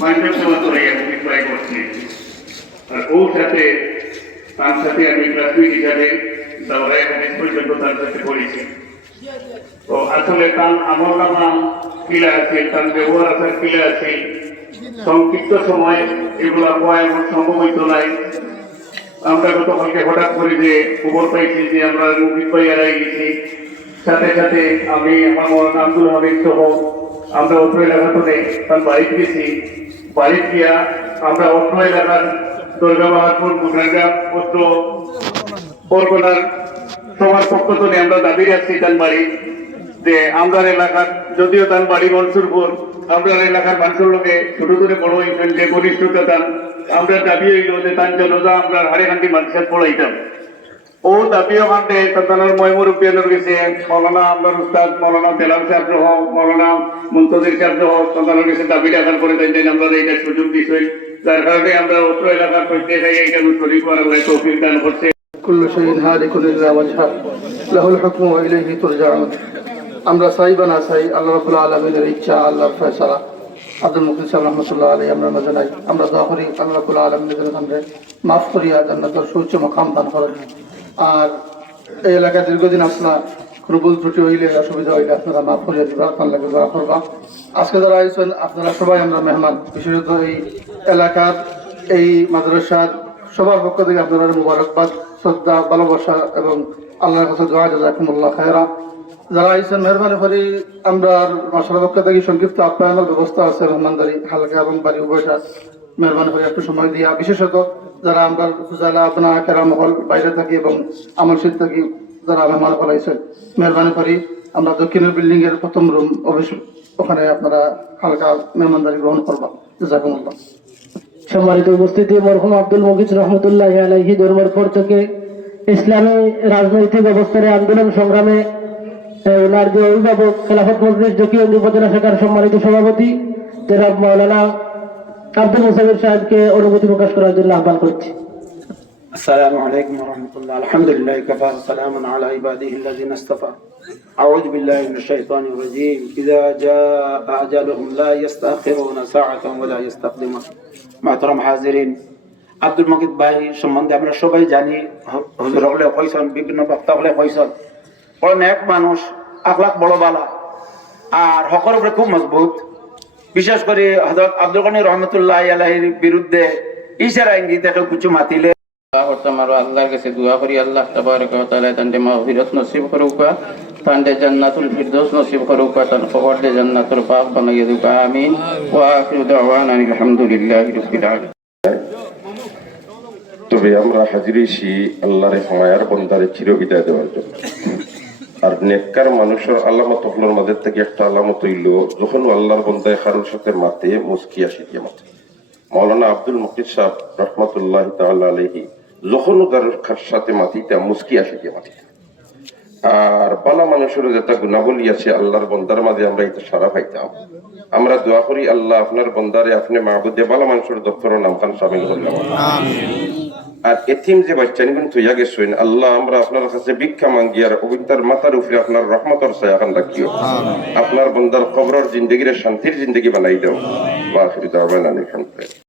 মাইন্ডের করে আমি ট্রাই করছি। আর ওর সাথে তার সাথে আমি ক্লাসমেট হিসাবে দাওরায় হাদিস পর্যন্ত তার সাথে পড়েছি। তো আসলে তার আমল নামা কিলা আছে, তার ব্যবহার আসার কিলা আছে, সংক্ষিপ্ত সময় এগুলা হওয়া এমন সম্ভব হইতো নাই। আমরা গতকালকে হঠাৎ করে যে খবর পাইছি যে আমরা মুফিদ ভাই হারাই গেছি, সাথে সাথে আমি আমার মৌলানা আব্দুল হামিদ সহ আমরা অত্র এলাকাতে তার বাড়িতে গেছি। বাড়িতে গিয়া আমরা অত্র এলাকার দুর্গা বাহাদুর গুজরাগা অত্র পরগনার সবার পক্ষ থেকে আমরা দাবি রাখছি তার বাড়ি যে আমরা এলাকার, যদিও তার বাড়ি মনসুরপুর, আমরা এলাকার মানুষের লোকে ছোট করে বড় হয়েছেন যে ঘনিষ্ঠতা তার, আমরা দাবি হইল যে তার জনতা আমরা হাড়িখান্তি মানুষের পড়াইতাম। ও দাবিও কান্দে তাদের ময়মুরুবিয়ানের গেছে মৌলানা আপনার উস্তাদ মৌলানা তেলাম সাহেব সহ মৌলানা মুন্তজির সাহেব সহ তাদের কাছে দাবি ডাকার করে দেন আমরা এইটা সুযোগ দিচ্ছি, যার কারণে আমরা উত্তর এলাকার প্রত্যেক এইটা শরীর করার তৌফিক দান করছে। কুল্লু শাইইন হালিকুন ইল্লা ওয়াজহা লাহুল হুকমু ওয়া ইলাইহি তুরজাউন। আমরা চাই বা না চাই আল্লাহ রাব্বুল আলামিনের ইচ্ছা, আল্লাহর ফয়সালা। আব্দুল মুকিত সাহেব রহমতুল্লাহ আলাইহি আমরা মাঝে নাই, আমরা দোয়া করি আল্লাহ রাব্বুল আলামিনের কাছে মাফ করিয়া জান্নাতের সুউচ্চ মাকাম দান করেন। আর এই এলাকায় দীর্ঘদিন আসলা কোনো ভুল ত্রুটি হইলে অসুবিধা হইলে আপনারা মাফ করিয়া দিবা, আপনার লাগে দোয়া করবা। আজকে যারা আইছেন আপনারা সবাই আমরা মেহমান, বিশেষত এই এলাকার এই মাদ্রাসার সবার পক্ষ থেকে আপনারা মুবারকবাদ, শ্রদ্ধা, ভালোবাসা এবং আল্লাহর কাছে দোয়া জাযাকুমুল্লাহ খায়রা। যারা আইছেন মেহরবানি করি আমরা মাসার পক্ষ থেকে সংক্ষিপ্ত আপ্যায়নের ব্যবস্থা আছে রহমানদারি হালকা এবং বাড়ি উভয়টা, মেহরবানি করে একটু সময় দিয়া, বিশেষত যারা আমরা ফুজালা আপনার কেরামহল বাইরে থাকি এবং আমলশীল থাকি যারা মেহমান হল আইছেন, মেহরবানি করি আমরা দক্ষিণের বিল্ডিং এর প্রথম রুম অফিস ওখানে আপনারা হালকা মেহমানদারি গ্রহণ করবা। জাযাকুমুল্লাহ। সম্মানিত উপস্থিতি, মরহুম আব্দুল মুকিত রহমতুল্লাহ আলাইহি দরবার পর থেকে ইসলামী রাজনৈতিক অবস্থানে আন্দোলন সংগ্রামে ওনার যে অভিভাবক খেলাফত মজলিস জকিগঞ্জ উপজেলা শাখার সম্মানিত সভাপতি জনাব মাওলানা আব্দুল মুসাফির সাহেবকে অনুমতি প্রকাশ করার জন্য আহ্বান করছি। السلام عليكم ورحمة الله. الحمد لله كفى وسلام على عباده الذين اصطفى. أعوذ بالله من الشيطان الرجيم. إذا جاء أجلهم لا يستأخرون ساعة ولا يستقدمون. محترم حاضرين, আব্দুল মুকিত ভাই সম্বন্ধে আমরা সবাই জানি, হুজুর হলে কইছেন, বিভিন্ন বক্তা হলে কইছেন, বড় নেক মানুষ, আখলাক বড় বালা আর হকের উপরে খুব মজবুত। বিশেষ করে হযরত আব্দুল গনি রহমতুল্লাহ আলাইহির বিরুদ্ধে ইশারা ইঙ্গিতে কিছু মাতিলে আল্লাহর কাছে দোয়া করি আল্লাহ তাবারক ওয়া তাআলা তানদে মাগফিরাত নসিব করুকা, তানদে জান্নাতুল ফিরদৌস নসিব করুকা, তান কবরদে জান্নাতুল বাগ বানাইয়া দুকা। আমিন। ওয়া আখিরু দাওয়ানা আলহামদুলিল্লাহি রাব্বিল আলামিন। তবে আমরা হাজির হইছি আল্লাহর মায়ার বান্দারে চিরবিদায় দেওয়ার জন্য। আর নেককার মানুষের আলামত হলোর মাঝে থেকে একটা আলামত হইল যখন আল্লাহর বান্দায় কারোর সাথে মাতে মুস্কি আসি দিয়ে মাতে। মাওলানা আব্দুল মুকিত সাহেব রহমতুল্লাহ তাআলা আলাইহি যখন কারোর সাথে মাতিতা মুস্কি আসি দিয়ে মাতিতা। আর বালা মানুষের যেটা গুণাবলী আছে আল্লাহর বান্দার মাঝে আমরা এটা সারা পাইতাম। আমরা দোয়া করি আল্লাহ আপনার বান্দারে আপনি মাহবুদে বালা মানুষের দপ্তরের নামখান শামিল করলাম। আর এতিম যে বাচ্চা নিবেন থইয়া গেছেন আল্লাহ আমরা আপনার কাছে ভিক্ষা মাঙ্গি আর অবিন্তার মাথার উপরে আপনার রহমতের ছায়াখান রাখিও। আপনার বান্দার কবরের জিন্দগির শান্তির জিন্দগি বানাই দাও। ওয়া আখিরু দাওয়ানা আলহামদুলিল্লাহ।